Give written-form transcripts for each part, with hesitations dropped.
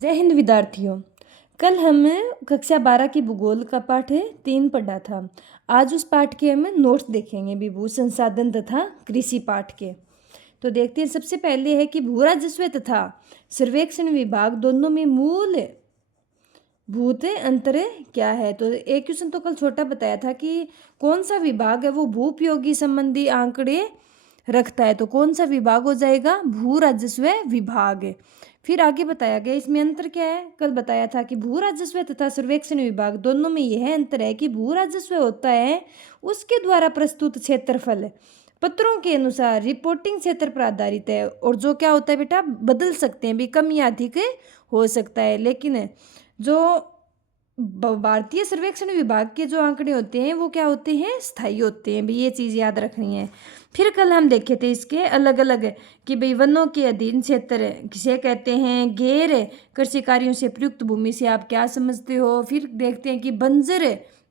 जय हिंद विद्यार्थियों। कल हमने कक्षा 12 की भूगोल का पाठ 3 पढ़ा था। आज उस पाठ के हम नोट्स देखेंगे भू संसाधन तथा कृषि पाठ के। तो देखते हैं, सबसे पहले है कि भू राजस्व तथा सर्वेक्षण विभाग दोनों में मूल भूत अंतर क्या है। तो एक क्वेश्चन तो कल छोटा बताया था कि कौन सा विभाग है वो भू उपयोगी संबंधी आंकड़े रखता है। तो कौन सा विभाग हो जाएगा? भू राजस्व विभाग। फिर आगे बताया गया इसमें अंतर क्या है। कल बताया था कि भू राजस्व तथा सर्वेक्षण विभाग दोनों में यह अंतर है कि भू राजस्व होता है उसके द्वारा प्रस्तुत क्षेत्रफल पत्रों के अनुसार रिपोर्टिंग क्षेत्र पर आधारित है, और जो क्या होता है बेटा, बदल सकते हैं भी, कम या अधिक हो सकता है। लेकिन जो भारतीय सर्वेक्षण विभाग के जो आंकड़े होते हैं वो क्या होते हैं? स्थायी होते हैं भी। ये चीज़ याद रखनी है। फिर कल हम देखे थे इसके अलग अलग कि भाई वनों के अधीन क्षेत्र किसे कहते हैं, गैर कृषि कार्यों से प्रयुक्त भूमि से आप क्या समझते हो। फिर देखते हैं कि बंजर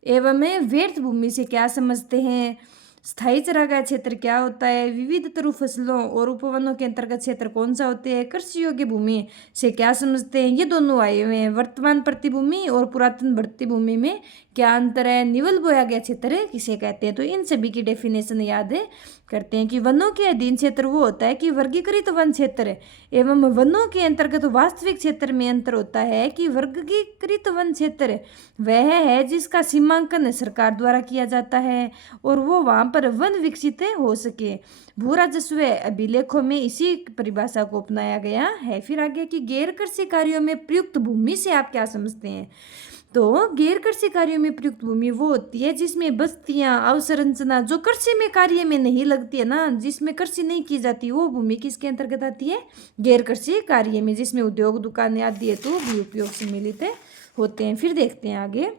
एवं व्यर्थ भूमि से क्या समझते हैं, स्थायी चरागाह क्षेत्र क्या होता है, विविध तरु फसलों और उपवनों के अंतर्गत क्षेत्र कौन सा होते हैं, कृषि योग्य भूमि से क्या समझते हैं। ये दोनों आए हुए हैं। वर्तमान प्रतिभूमि और पुरातन प्रतिभूमि में क्या अंतर है, निवल बोया गया क्षेत्र किसे कहते हैं। तो इन सभी की डेफिनेशन याद करते हैं कि वनों के अधीन क्षेत्र वो होता है कि वर्गीकृत वन क्षेत्र एवं वनों के अंतर्गत वास्तविक क्षेत्र में अंतर होता है कि वर्गीकृत वन क्षेत्र वह है जिसका सीमांकन सरकार द्वारा किया जाता है और वो वहाँ पर वन विकसित हो सके। भू राजस्व अभिलेखों में इसी परिभाषा को अपनाया गया है। फिर आगे कि गैर कृषि कार्यों में प्रयुक्त भूमि से आप क्या समझते हैं। तो गैर कृषि कार्यों में प्रयुक्त भूमि वो होती है जिसमें बस्तियां, अवसंरचना जो कृषि में कार्य में नहीं लगती है ना, जिसमें कृषि नहीं की जाती, वो भूमि किसके अंतर्गत आती है? गैर कृषि कार्य में। जिसमें उद्योग, दुकानें आदि है तो भू उपयोग सम्मिलित होते हैं। फिर देखते हैं आगे,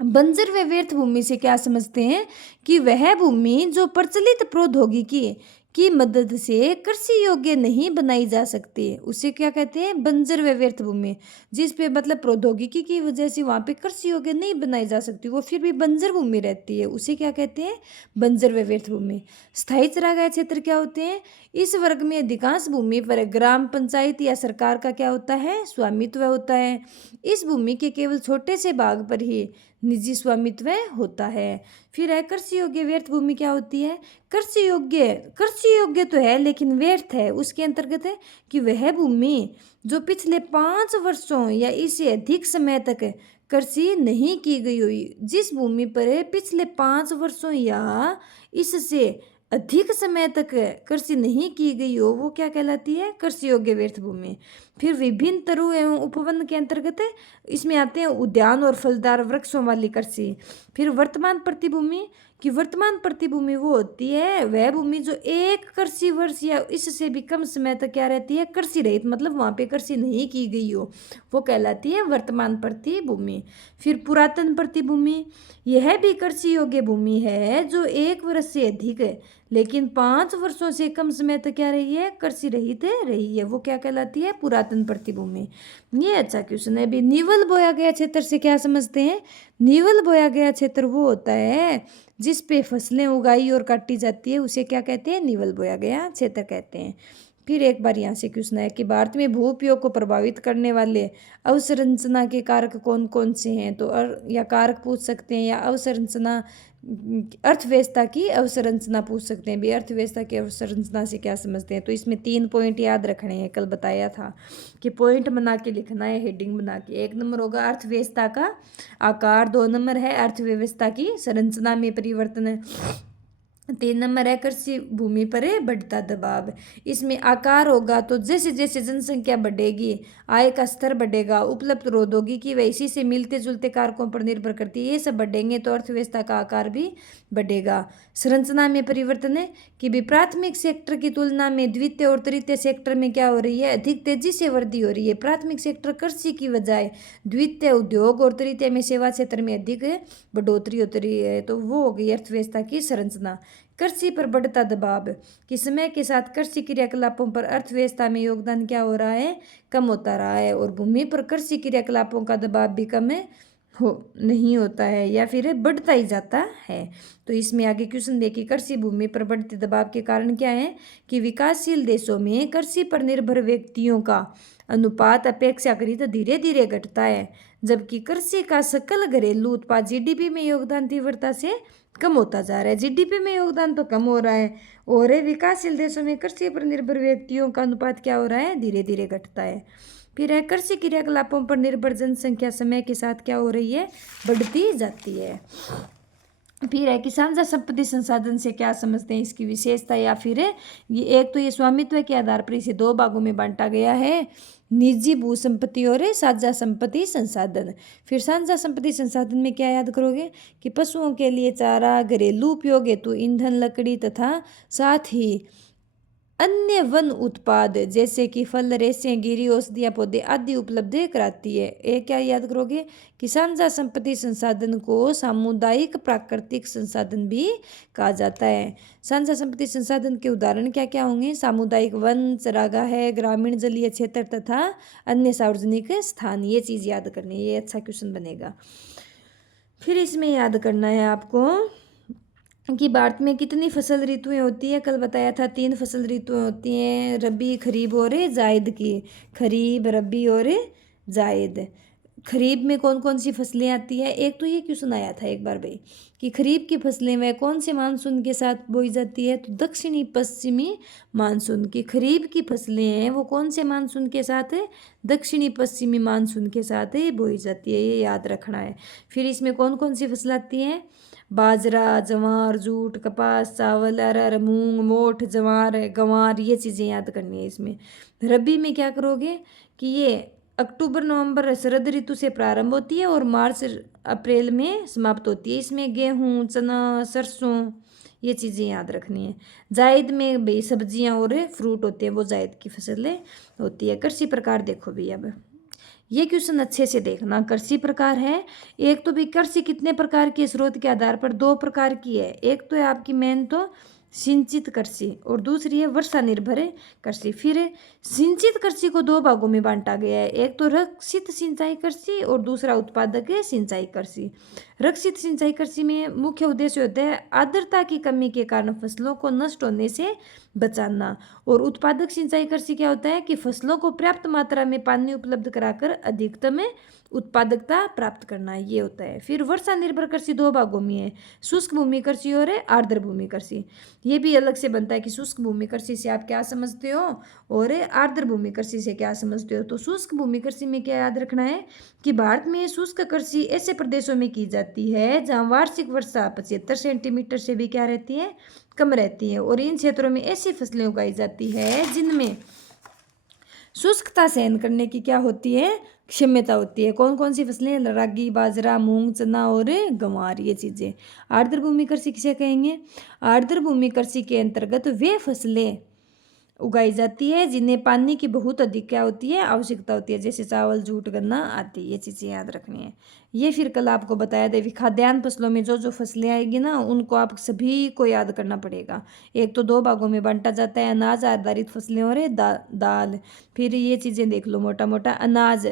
बंजर व व्यर्थ भूमि से क्या समझते हैं कि वह भूमि जो प्रचलित प्रौद्योगिकी की मदद से कृषि योग्य नहीं बनाई जा सकती, उसे क्या कहते हैं? बंजर व व्यर्थ भूमि। जिस पे मतलब प्रौद्योगिकी की वजह से वहाँ पे कृषि योग्य नहीं बनाई जा सकती, वो फिर भी बंजर भूमि रहती है, उसे क्या कहते हैं? बंजर व व्यर्थ भूमि। स्थायी चरागाह क्षेत्र क्या होते हैं? इस वर्ग में अधिकांश भूमि पर ग्राम पंचायत या सरकार का क्या होता है? स्वामित्व होता है। इस भूमि के केवल छोटे से भाग पर ही निजी स्वामित्व होता है। फिर है कृषि योग्य व्यर्थ भूमि क्या होती है? कृषि योग्य तो है लेकिन व्यर्थ है। उसके अंतर्गत है कि वह भूमि जो पिछले 5 वर्षों या इससे अधिक समय तक कृषि नहीं की गई हुई, जिस भूमि पर पिछले 5 वर्षों या इससे अधिक समय तक कृषि नहीं की गई हो, वो क्या कहलाती है? कृषि योग्य व्यर्थ भूमि। फिर विभिन्न तरु एवं उपवन के अंतर्गत इसमें आते हैं उद्यान और फलदार वृक्षों वाली कृषि। फिर वर्तमान प्रतिभूमि कि वर्तमान प्रतिभूमि वो होती है वह भूमि जो एक कृषि वर्ष या इससे भी कम समय तक क्या रहती है? कृषि रहित, मतलब वहाँ पे कृषि नहीं की गई हो, वो कहलाती है वर्तमान प्रतिभूमि। फिर पुरातन प्रतिभूमि, यह भी कृषि योग्य भूमि है जो 1 वर्ष से अधिक है लेकिन 5 वर्षों से कम समय तक क्या रही है? कृषि रहित रही है, वो क्या कहलाती है? पुरातन प्रतिभूमि। ये अच्छा क्वेश्चन है। अभी निवल बोया गया क्षेत्र से क्या समझते हैं? निवल बोया गया क्षेत्र वो होता है जिस पे फसलें उगाई और काटी जाती है, उसे क्या कहते हैं? निवल बोया गया क्षेत्र कहते हैं। फिर एक बार यहाँ से क्वेश्चन है कि भारत में भू उपयोग को प्रभावित करने वाले अवसंरचना के कारक कौन कौन से हैं। तो या कारक पूछ सकते हैं या अवसंरचना, अर्थव्यवस्था की अवसंरचना पूछ सकते हैं भी। अर्थव्यवस्था की अवसंरचना से क्या समझते हैं। तो इसमें 3 पॉइंट याद रखने हैं, कल बताया था कि पॉइंट बना के लिखना है, हेडिंग बना के। 1 नंबर होगा अर्थव्यवस्था का आकार, 2 नंबर है अर्थव्यवस्था की संरचना में परिवर्तन, 3 नंबर है कृषि भूमि पर बढ़ता दबाव। इसमें आकार होगा तो जैसे जैसे जनसंख्या बढ़ेगी, आय का स्तर बढ़ेगा, उपलब्ध प्रौद्योगिकी व इसी से मिलते जुलते कारकों पर निर्भर करती है, ये सब बढ़ेंगे तो अर्थव्यवस्था का आकार भी बढ़ेगा। संरचना में परिवर्तन है कि भी प्राथमिक सेक्टर की तुलना में द्वितीय और तृतीय सेक्टर में क्या हो रही है? अधिक तेजी से वृद्धि हो रही है। प्राथमिक सेक्टर कृषि की बजाय द्वितीय उद्योग और तृतीय में सेवा क्षेत्र में अधिक बढ़ोतरी होती रही है। तो वो हो गई अर्थव्यवस्था की संरचना। कृषि पर बढ़ता दबाव कि समय के साथ कृषि क्रियाकलापों पर अर्थव्यवस्था में योगदान क्या हो रहा है? कम होता रहा है, और भूमि पर कृषि क्रियाकलापों का दबाव भी कम नहीं होता है या फिर बढ़ता ही जाता है। तो इसमें आगे क्वेश्चन देखिए, कृषि भूमि पर बढ़ते दबाव के कारण क्या है कि विकासशील देशों में कृषि पर निर्भर व्यक्तियों का अनुपात अपेक्षाकृत धीरे धीरे घटता है, जबकि कृषि का सकल घरेलू उत्पाद जीडीपी में योगदान तीव्रता से कम होता जा रहा है। जीडीपी में योगदान तो कम हो रहा है और विकासशील देशों में कृषि पर निर्भर व्यक्तियों का अनुपात क्या हो रहा है, धीरे धीरे घटता है। फिर है कृषि क्रियाकलापों पर निर्भर जनसंख्या समय के साथ क्या हो रही है, बढ़ती जाती है। फिर है कि साझा संपत्ति संसाधन से क्या समझते हैं, इसकी विशेषता, या फिर ये एक तो ये स्वामित्व के आधार पर इसे दो भागों में बांटा गया है, निजी भू संपत्ति और साझा संपत्ति संसाधन। फिर साझा संपत्ति संसाधन में क्या याद करोगे कि पशुओं के लिए चारा, घरेलू उपयोग हेतु ईंधन, लकड़ी तथा साथ ही अन्य वन उत्पाद जैसे कि फल, रेशें, गिरी औषधियाँ, पौधे आदि उपलब्ध कराती है। ये क्या याद करोगे कि साझा संपत्ति संसाधन को सामुदायिक प्राकृतिक संसाधन भी कहा जाता है। साझा संपत्ति संसाधन के उदाहरण क्या क्या होंगे, सामुदायिक वन, चरागाह है, ग्रामीण जलीय क्षेत्र तथा अन्य सार्वजनिक स्थान। ये चीज़ याद करनी है, ये अच्छा क्वेश्चन बनेगा। फिर इसमें याद करना है आपको कि भारत में कितनी फसल ऋतुएं होती है। कल बताया था 3 फसल ऋतुएं होती हैं, रबी, खरीफ और जायद की। खरीफ, रबी और जायद। खरीफ में कौन कौन सी फसलें आती है, एक तो ये क्वेश्चन आया था एक बार भाई कि खरीफ की फसलें वह कौन से मानसून के साथ बोई जाती है, तो दक्षिणी पश्चिमी मानसून की। खरीफ की फसलें हैं वो कौन से मानसून के साथ है, दक्षिणी पश्चिमी मानसून के साथ बोई जाती है, ये याद रखना है। फिर इसमें कौन कौन सी फसल आती हैं, बाजरा, जवार, जूट, कपास, चावल, अरहर, मूंग, मोठ, जवार, गंवार, ये चीज़ें याद करनी है इसमें। रबी में क्या करोगे कि ये अक्टूबर नवंबर शरद ऋतु से प्रारंभ होती है और मार्च अप्रैल में समाप्त होती है। इसमें गेहूँ, चना, सरसों, ये चीज़ें याद रखनी है। जायद में भाई सब्जियां और फ्रूट होते हैं, वो जायद की फसलें होती है। कृषि प्रकार देखो भैया, अब ये क्वेश्चन अच्छे से देखना। कृषि प्रकार है, एक तो भी कृषि कितने प्रकार के स्रोत के आधार पर 2 प्रकार की है। एक तो है आपकी मेन तो सिंचित कृषि और दूसरी है वर्षा निर्भर कृषि। फिर सिंचित कृषि को 2 भागों में बांटा गया है, एक तो रक्षित सिंचाई कृषि और दूसरा उत्पादक सिंचाई कृषि। रक्षित सिंचाई कृषि में मुख्य उद्देश्य होता है आर्द्रता की कमी के कारण फसलों को नष्ट होने से बचाना, और उत्पादक सिंचाई कृषि क्या होता है कि फसलों को पर्याप्त मात्रा में पानी उपलब्ध कराकर अधिकतम उत्पादकता प्राप्त करना, ये होता है। फिर वर्षा निर्भर कृषि 2 भागों में है, शुष्क भूमि कृषि और आर्द्र भूमि कृषि। ये भी अलग से बनता है कि शुष्क भूमि कृषि से आप क्या समझते हो और आर्द्र भूमि कृषि से क्या समझते हो। तो शुष्क भूमि कृषि में क्या याद रखना है कि भारत में शुष्क कृषि ऐसे प्रदेशों में की जाती है जहाँ वार्षिक वर्षा 75 सेंटीमीटर से भी क्या रहती है, कम रहती है, और इन क्षेत्रों में ऐसी फसलें उगाई जाती है जिनमें शुष्कता सहन करने की क्या होती है, क्षमता होती है। कौन कौन सी फसलें, रागी, बाजरा, मूंग, चना और गंवार, ये चीज़ें। आर्द्र भूमि कृषि किसे कहेंगे, आर्द्र भूमि कृषि के अंतर्गत वे फसलें उगाई जाती है जिन्हें पानी की बहुत अधिक क्या होती है, आवश्यकता होती है, जैसे चावल, जूट, गन्ना आदि, ये चीज़ें याद रखनी है। ये फिर कल आपको बताया था खाद्यान्न फसलों में जो जो फसलें आएगी ना उनको आप सभी को याद करना पड़ेगा। एक तो 2 भागों में बांटा जाता है, अनाज आधारित फसलें और दाल। फिर ये चीज़ें देख लो मोटा मोटा। अनाज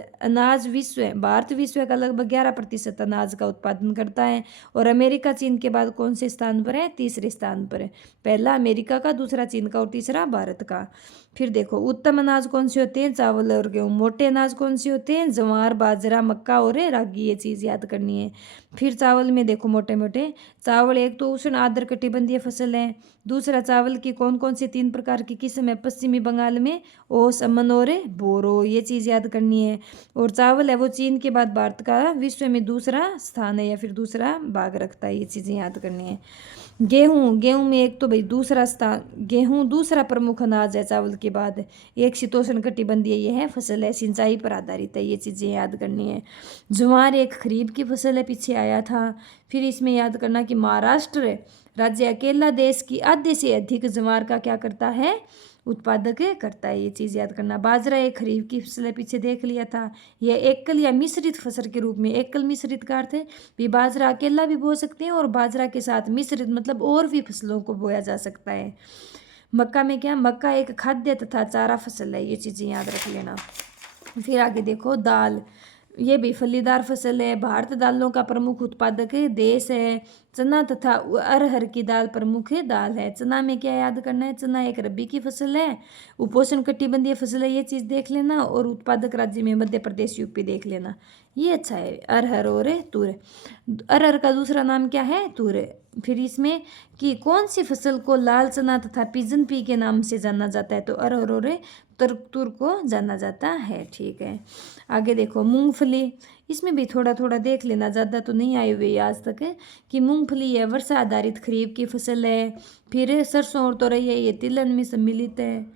भारत विश्व का लगभग 11% अनाज का उत्पादन करता है, और अमेरिका चीन के बाद कौन से स्थान पर है, तीसरे स्थान पर है। पहला अमेरिका का, दूसरा चीन का और तीसरा भारत का। फिर देखो उत्तम अनाज कौन से होते हैं, चावल और गेहूँ। मोटे अनाज कौन से होते हैं, जवार, बाजरा, मक्का और रागी, ये चीज़ याद करनी है। फिर चावल में देखो मोटे मोटे चावल, एक तो उष्ण आर्द्र कटिबंधीय फसल है, दूसरा चावल की कौन कौन सी 3 प्रकार की किस्म है, पश्चिमी बंगाल में ओस, अमन और बोरो, ये चीज़ याद करनी है। और चावल है वो चीन के बाद भारत का विश्व में दूसरा स्थान है या फिर दूसरा भाग रखता है, ये चीज़ें याद करनी है। गेहूँ में एक तो भाई दूसरा स्थान, गेहूँ दूसरा प्रमुख अनाज है चावल के बाद, एक शीतोष्ण कटिबंधीय ये है फसल है, सिंचाई पर आधारित है, ये चीज़ें याद करनी है। ज्वार एक खरीफ की फसल है, पीछे आया था। फिर इसमें याद करना कि महाराष्ट्र राज्य अकेला देश की आधे से अधिक ज्वार का क्या करता है, उत्पादक करता है, ये चीज़ याद करना। बाजरा एक खरीफ की फसल है, पीछे देख लिया था। यह एकल या मिश्रित फसल के रूप में, एकल मिश्रित का अर्थ है भी बाजरा अकेला भी बो सकते हैं और बाजरा के साथ मिश्रित मतलब और भी फसलों को बोया जा सकता है। मक्का में क्या, मक्का एक खाद्य तथा चारा फसल है, ये चीज़ें याद रख लेना। फिर आगे देखो दाल, ये भी फलीदार फसल है। भारत दालों का प्रमुख उत्पादक देश है। चना तथा अरहर की दाल प्रमुख दाल है। चना में क्या याद करना है, चना एक रबी की फसल है, उपोष्ण कटिबंधीय फसल है, ये चीज़ देख लेना। और उत्पादक राज्य में मध्य प्रदेश, यूपी देख लेना, ये अच्छा है। अरहर और तूर। अरहर का दूसरा नाम क्या है, तूर। फिर इसमें कि कौन सी फसल को लाल चना तथा पिजन पी के नाम से जाना जाता है, तो अरहर और तूर को जाना जाता है। ठीक है, आगे देखो मूंगफली। इसमें भी थोड़ा थोड़ा देख लेना, ज़्यादा तो नहीं आई हुई आज तक कि मूंगफली है वर्षा आधारित खरीफ की फसल है। फिर सरसों और तोरई है, ये तिलहन में सम्मिलित है।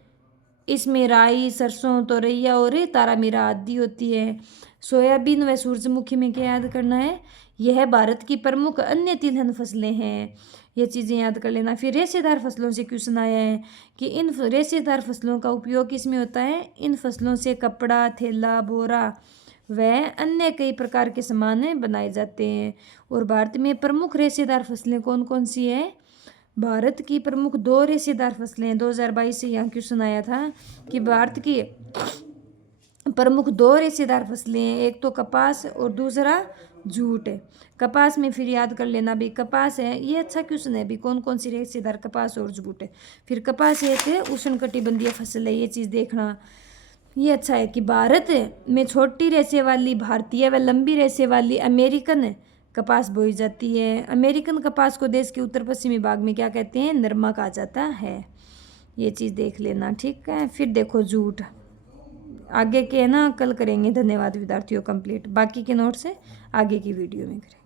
इसमें राई, सरसों, तोरैया और तारामीरा आदि होती है। सोयाबीन व सूरजमुखी में क्या याद करना है, यह भारत की प्रमुख अन्य तिलहन फसलें हैं, ये चीज़ें याद कर लेना। फिर रेशेदार फसलों से क्वेश्चन आया है कि इन रेशेदार फसलों का उपयोग किसमें होता है, इन फसलों से कपड़ा, थैला, बोरा व अन्य कई प्रकार के सामान बनाए जाते हैं। और भारत में प्रमुख रेशेदार फसलें कौन कौन सी है, भारत की प्रमुख 2 रेशेदार फसलें 2022 से यहाँ क्वेश्चन आया था कि भारत की प्रमुख 2 रेशेदार फसलें हैं, एक तो कपास और दूसरा जूट है। कपास में फिर याद कर लेना भी, कपास है, ये अच्छा क्वेश्चन है भी, कौन कौन सी रेशेदार, कपास और जूट है। फिर कपास एक उष्णकटिबंधीय फसल है, ये चीज़ देखना। ये अच्छा है कि भारत में छोटी रेशे वाली भारतीय व लंबी रेशे वाली अमेरिकन कपास बोई जाती है। अमेरिकन कपास को देश के उत्तर पश्चिमी भाग में क्या कहते हैं, नरमा कहा जाता है। ये चीज़ देख लेना, ठीक है। फिर देखो जूट, आगे के ना कल करेंगे। धन्यवाद विद्यार्थियों, कंप्लीट। बाकी के नोट्स आगे की वीडियो में करें।